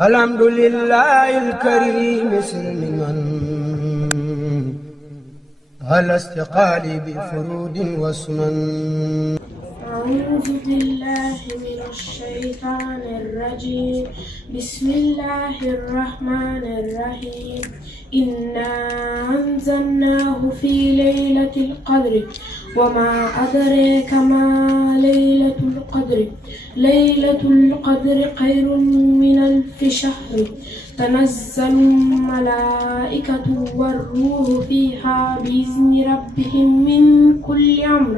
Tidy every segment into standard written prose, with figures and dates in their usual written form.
الحمد لله الكريم سلما على استقالي بفرود وسنن. أعوذ بالله من الشيطان الرجيم. بسم الله الرحمن الرحيم. إنا أنزلناه في ليلة القدر وما أدريك ما ليلة القدر. ليلة القدر خير من ألف شهر. تنزل الملائكة والروح فيها بإذن ربهم من كل أمر.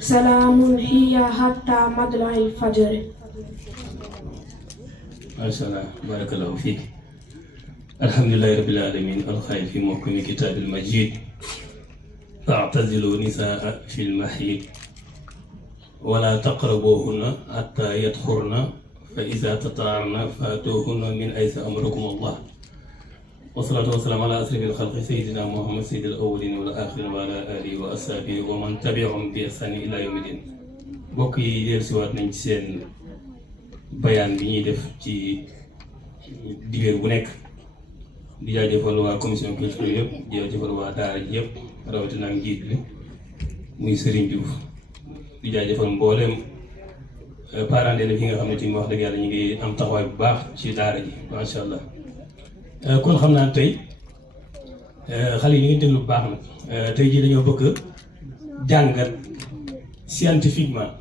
سلام هي حتى مطلع الفجر. ما شاء الله بارك الله فيك. الحمد لله رب العالمين الخير في محكم كتاب المجيد. فاعتزلوا نساء في المحيط ولا تقربوهن حتى يطهرن فإذا تطهرن فاتوهن من أيس أمركم الله. والصلاة والسلام على أشرف الخلق سيدنا محمد سيد الأولين والآخرين وعلى آله وأصحابه ومن تبعهم بإحسان إلى يوم الدين. mbokk yi dellusiwaat nañ ci seen bayaan bi ñuy def ci dibeer bu nekk di jaajëfal waa commission culture yëpp di jaajëfal waa daara ji yëpp rawatina ak njiit bi muy Serigne Diouf di jaajëfal mboolem parents d'élèves yi nga xam ne tamit wax dëgg yàlla ñu ngi am taxawaay bu baax ci daara ji macha allah. kon xam naa tey xale yi ñu ngi déglu bu baax nag tey jii dañoo bëgg jàngat scientifiquement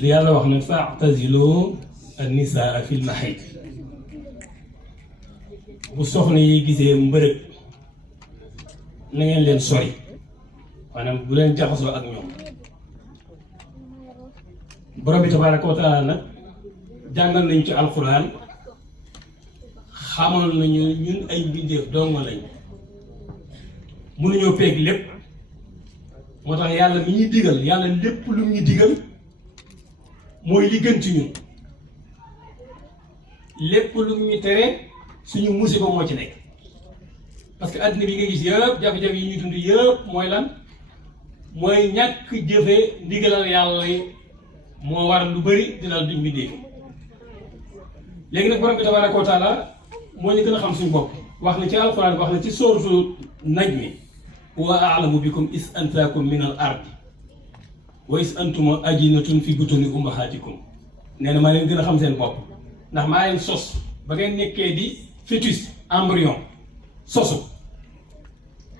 li yàlla wax ne fa'tazilu an-nisaa fil mahiid. bu soxna yi gisee mbërëg na ngeen leen sori maanaam bu leen jaxasoo ak ñoom. borom bi tabaaraka wa taala nag jàngal nañu ci alquran xamal nañu ñun ay mbindeef dongo lañ mënuñoo peeg lépp moo tax yàlla mi ñuy digal yàlla lépp lu ñu digal mooy li gën ci ñun lépp lu ñu tere suñu musiba moo ci nekk parce que àddina bi nga gis yëpp jafe-jafe yi ñuy dund yëpp mooy lan mooy ñàkk jëfe ndigalal yàlla yi moo waral lu bëri dina duñ mbindeef. léegi nag borom bi tabaaraka wa taala moo ñu gën a xam suñu bopp wax na ci alquran wax na ci sourate najmi wa a'lamu bikum is antaakum min al ardi wa is antuma ajinatun fi butuni ummahatikum. nee na maa leen gën a xam seen bopp ndax maa leen sos ba ngeen nekkee di fœtus embryon sosu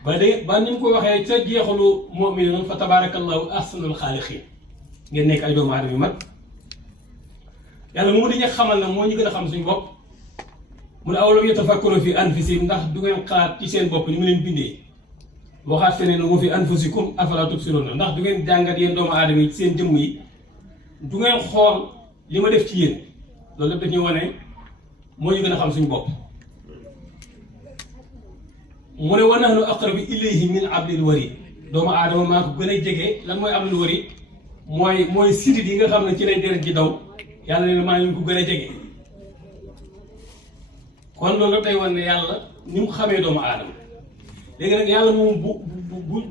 ba de ba ni mu ko waxee ca jeexalu mu'minuun fa tabaarakallahu ahsanul xaaliqiin ngeen nekk ay doomu aadama yu mag. yàlla moomu dañuy xamal na moo ñu gën a xam suñu bopp mu ne awalam yatafakkaru fi anfusihim ndax du ngeen xalaat ci seen bopp ni mu leen bindee. waxaat feneen wa fi anfusikum afalaa tubsiruun ndax du ngeen jàngat yéen doomu aadama yi ci seen jëmm yi du ngeen xool li ma def ci yéen. loolu lépp dañuy wane moo ñu gën a xam suñu bopp. mu ne wa nahnu aqrabu ilayhi min hablil warid. doomu aadama maa ko gën a jege lan mooy hablil warid mooy sidit yi nga xam ne ci lay deret ji daw. yàlla ne maa ngi ko gën a jege kon loolu day wan ne yàlla ni mu xamee doomu aadama. léegi nag yàlla moom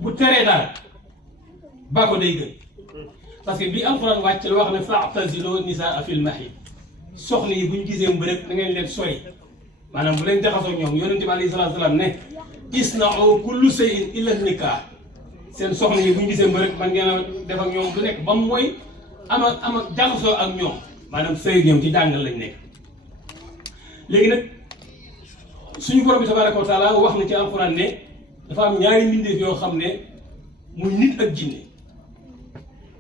bu teree daal ba ko day gën parce que bi alxuraan wàcc la wax ne fa'tazilu nisaa fil mahiid. soxna yi bu ñu gisee mbërëg da ngeen leen sori maanaam bu leen jaxasoo ñoom yonent bi alayhi salaatu salaam ne isna'u kullu shay'in illa nikaah. seen soxna yi bu ñu gisee mbërëg man ngeen a def ak ñoom du nekk ba mu mooy am ak jaxasoo ak ñoom. maanaam sëy ñoom ci jàngal lañ nekk. léegi nag suñu borom bi tabaaraka wa taala wax na ci alxuraan ne dafa am ñaari mbindeef yoo xam ne muy nit ak jinne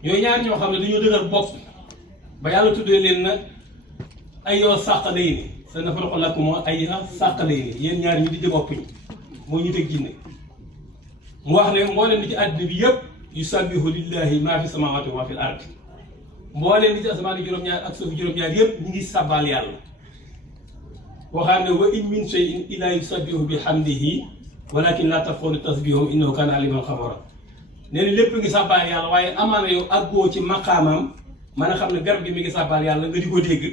yooyu ñaari ñoo xam ne dañoo dëgër bopp ba yàlla tuddee leen nag ayyuha saqalayni sanafrugu lakum ayyuha saqalayni yéen ñaari ñu di jë bopp ñi mooy nit ak jinne. mu wax ne mbooleem li ci àddina bi yëpp yusabbihu lillahi maa fi samaawaati wa maa fil ardi. mbooleem li ci asamaan juróom-ñaar ak suuf juróom-ñaar yëpp ñu ngi sàbbaal yàlla. waxaat ne wa in min shay'in illaa yusabbihu bihamdihi walakin laa tafqahuuna tasbiihahum innahu kaana aliiman ghafuuraa. nee na lépp ngi sàbbaal yàlla waaye amaana yow àggoo ci maqaamam mën a xam ne garab gi mi ngi sàbbaal yàlla nga di ko dégg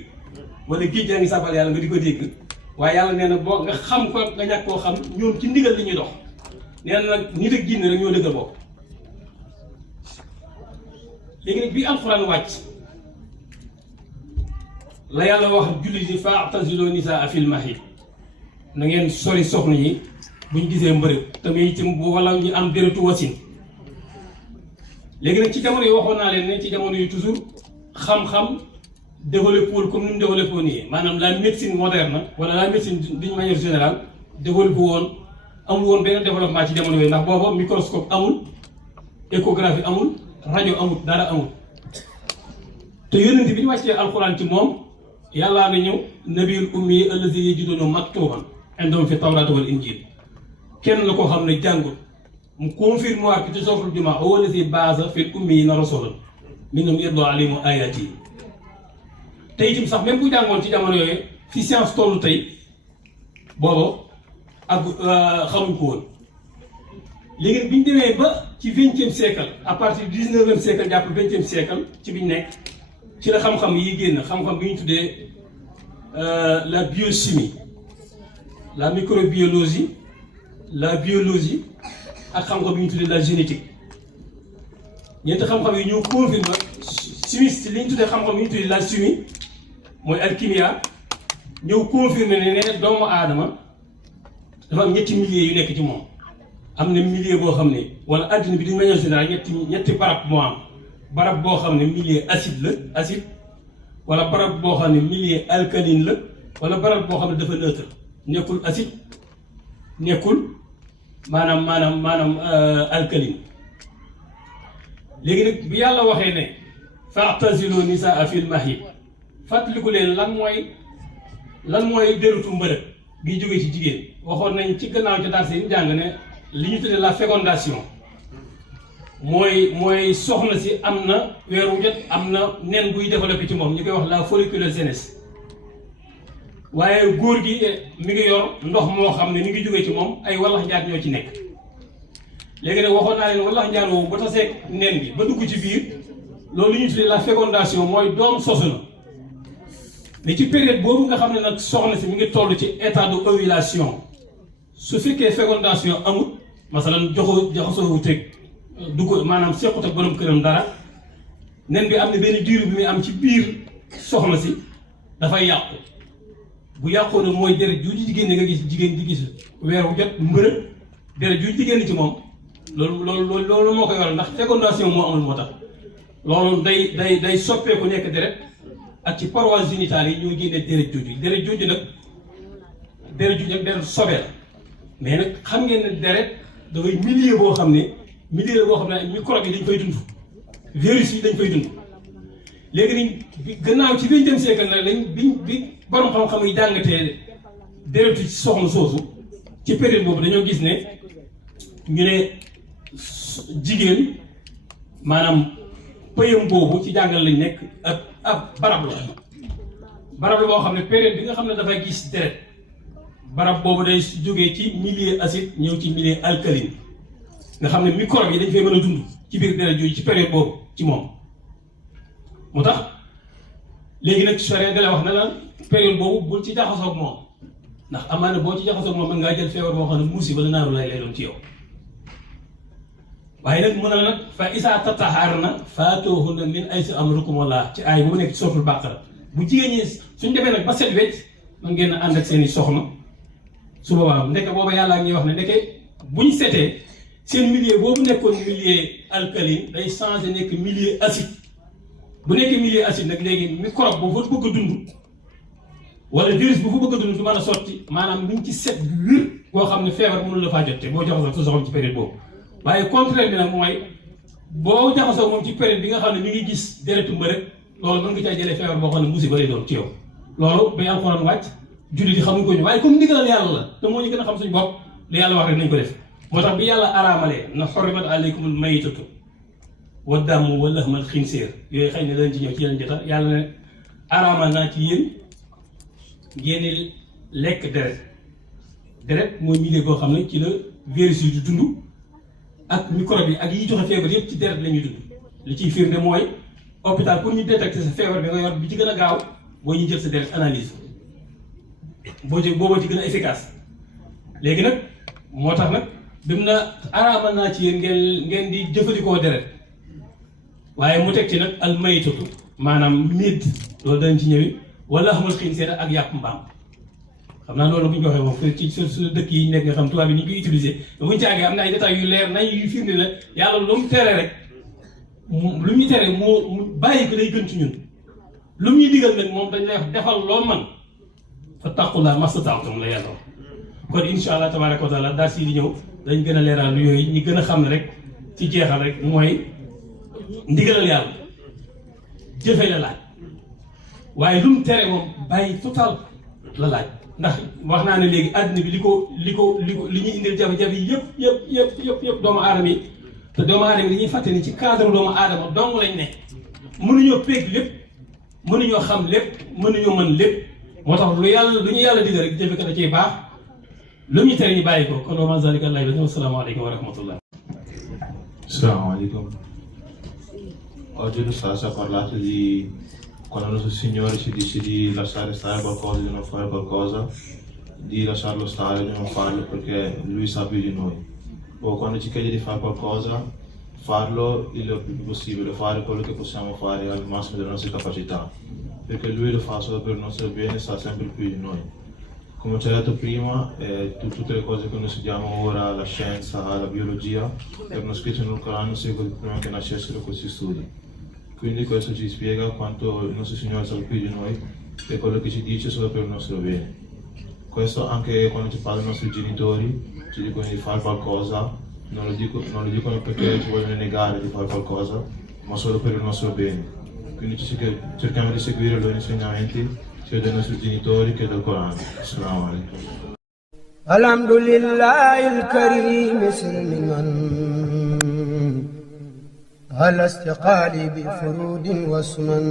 wala géej gaa ngi sàbbaal yàlla nga di ko dégg waaye yàlla nee na boo nga xam ko nga ñàkk koo xam ñoom ci ndigal li ñuy dox. nee na nag nit ak jinne rek ñoo dëggal bopp. léegi nag bi alxuraan wàcc la yàlla wax jullit yi fa'tazilu nisaa fil mahid na ngeen sori soxna yi buñ gisee mbërëg tamit itam wala ñu am déretu wasin léegi nag ci jamono yi waxoon naa leen ne ci jamono yi toujours xam-xam développé wul comme ni mu développé woon nii maanaam la médecine moderne wala la médecine d'une manière générale développé woon amul woon benn développement ci jamono yooyu ndax booba microscope amul échographie amul rajo amul dara amul te yónnent bi ñu wàccee alxuraan ci moom yàllaa na ñëw nabiyul ummi allazi yajidunahu maktuban indahum fi tawraati wal injil kenn la koo xam ne jàngul mu confirme waat ci suratul jumaa huwa allazi ba'atha fil ummiyyiina rasuulan minhum yatluu alayhim aayaatihi te itam sax même bu jàngoon ci jamono yooyu fi science tollu tey booba ak xamuñ ko woon léegi bi ñu demee ba ci 20e siècle à partir du 19e siècle jàpp 20e siècle ci biñ nekk ci la xam-xam yi génn xam-xam bi ñu tuddee la biochimie la microbiologie la biologie ak xam-xam bi ñu tuddee la génétique ñeenti xam-xam yi ñu confirme chimiste li ñu tuddee xam-xam yi ñu tuddee la chimie mooy alchimia ñëw confirmer ne doomu aadama dafa am ñetti milieu yu nekk ci moom am na milieu boo xam ne wala adduna bi d'une manière générale ñetti barab moo am barab boo xam ne milieu acide wala barab boo xam ne milieu alcaline la wala barab boo xam ne dafa neutre nekkul acide nekkul maanaam alcaline léegi nag bi yàlla waxee ne fa'tazilu nisaa fil mahid fàttaliku leen lan mooy dérutu mbërëg gi jógee ci jigéen waxoon nañ ci gannaaw ci daal seen jàng ne li ñu tuddee la fécondation mooy soxna si am na weer wu jot am na nen buy développé ci moom ñu koy wax la folliculogenèse waaye góor gi mi ngi yor ndox moo xam ne mi ngi jógee ci moom ay wallax njaat ñoo ci nekk léegi nag waxoon naa leen wallax njaat woowu ba taseeg nen gi ba dugg ci biir loolu li ñu tuddee la fécondation mooy doom sosu na mais ci période boobu nga xam ne nag soxna si mi ngi toll ci état de ovulation su fekkee fécondation amul masalan jaxasoo teg dugg maanaam sequt ak borom këram dara nen bi am na benn diir bi muy am ci biir soxna si dafay yàqu bu yàqoo nag mooy deret ju jigéen ñi nga gis jigéen di gis weer wu jot mbërëg deret ju jigéen ci moom loolu moo koy waral ndax fécondation moo amul moo tax loolu day soppeeku nekk deret ak ci paroisse génitale yi ñoo génnee deret jooju nag deret sobe la mais nag xam ngeen ne deret dafay milieu boo xam ne microbe yi dañ fay dund virus yi dañ fay dund léegi ni gannaaw ci 20e siècle nag bi borom xam-xam yi jàngatee deretu ci soxna soosu ci période boobu dañoo gis ne ñu ne jigéen maanaam pëyam boobu ci jàngal lañ nekk ab barab la boo xam ne période bi nga xam ne dafay gis deret barab boobu day jógee ci milieu acide ñëw ci milieu alcaline nga xam ne microbe yi dañ fay mën a dund ci biir deret jooju ci période boobu ci moom moo tax léegi nag charia da la wax na la période boobu bul ci jaxasoo ak moom ndax amaana boo ci jaxasoo ak moom mën ngaa jël feebar boo xam ne musiba la naaru lay doon ci yow waaye nag mën na nag fa isaa tataharna faatuhunna min aysu amarakumullah ci aay boobu nekk ci suratul Baqara bu jigéen ñi suñ demee nag ba set wecc mën ngeen a ànd ak seen i soxna su boobaa ndeke booba yàllaa ngi wax ne ndeke buñ setee seen milieu boobu nekkoon milieu alcaline day changé nekk milieu acide bu nekkee milieu acide nag léegi microbe bu fa bëgg a dund wala virus bu fa bëgg a dund du mën a sotti maanaam mi ngi ci set bi wér boo xam ne feebar mënul la faa jot te boo jaxasoo sa soxla ci période boobu waaye contraire bi nag mooy boo jaxasoo moom ci période bi nga xam ne mi ngi gis deretu mbërëg loolu mën nga caa jëlee feebar boo xam ne musiba lay doon ci yow loolu bay alxuraan wàcc jullit yi xamuñ ko ñu waaye comme ndigalal yàlla la te moo ñu gën a xam suñu bopp li yàlla wax rek nañ ko def moo tax bi yàlla araamalee na xurrimat alaykumul maytatu wa damu wa lahmal xinsiir yooyu xëy na danañ ci ñëw ci yeneen jotaay yàlla ne araamal naa ci yéen ngeen lekk deret mooy milieu boo xam ne ci la virus yi di dund ak microbe yi ak yi joxe feebar yëpp ci deret la ñuy dund li ciy firnde mooy hôpital pour ñu détecter sa feebar bi nga yor bi ci gën a gaaw boo ñu jël sa deret analyse booboo ci gën a efficace léegi nag moo tax nag bi mu na araamal naa ci yéen ngeen di jëfandikoo deret waaye mu teg ci nag al maytatu maanaam médd loolu dañ ci ñëwi wala xamul xinsiir ak yàpp mbaam xam naa loolu bu ñu ko waxee moom ci su dëkk yi nekk nga xam tubaab yi ni ñu koy utiliser bu ñu ci àggee am na ay détails yu leer nañ yu firnde la yàlla lu mu tere rek lu ñu tere mu bàyyi ko day gën ci ñun lu mu ñu digal nag moom dañ lay wax defal loo man fattaqullaaha mastata'tum la yàlla kon incha allah tabaaraka wa taala daal si di ñëw dañ gën a leeral yooyu ñi gën a xam ne rek ci jeexal rek mooy ndigalal yàlla jëfe la laaj waaye lu mu tere moom bàyyi total la laaj ndax wax naa ne léegi àddina bi li ñuy indil jafe-jafe yëpp doomu aadama yi te doomu aadama yi dañuy fàtte ni ci cadre doomu aadama dong lañ ne mënuñoo peeg lépp mënuñoo xam lépp mënuñoo mën lépp moo tax lu ñu yàlla digal rek jëfe ko da ciy baax lu ñu tere ñu bàyyi ko kon wa maa zaalika alallaahi bi aziiz. Asalaamaaleykum wa rahmatullah. Assalamualaikum. Oggi lo Sasa ha parlato di quando il nostro Signore ci dice di lasciare stare qualcosa, di non fare qualcosa, di lasciarlo stare, di non farlo perché Lui sa più di noi. O quando ci chiede di fare qualcosa, farlo il più possibile, fare quello che possiamo fare al massimo delle nostre capacità, perché Lui lo fa solo per il nostro bene, sa sempre più di noi. Come ci ha detto prima, tutte le cose che noi studiamo ora, la scienza, la biologia, erano scritte nel Corano secoli prima che nascessero questi studi. Quindi questo ci spiega quanto il nostro Signore sa più di noi e quello che ci dice solo per il nostro bene. Questo anche quando ci parlano i nostri genitori, ci dicono di fare qualcosa, non lo dicono perché ci vogliono negare di fare qualcosa, ma solo per il nostro bene. Quindi cerchiamo di seguire i loro insegnamenti sia dei nostri genitori che del Corano. Assalamu alaikum. Alhamdulillahil karim silman ala istiqali bi furudin wa sunan.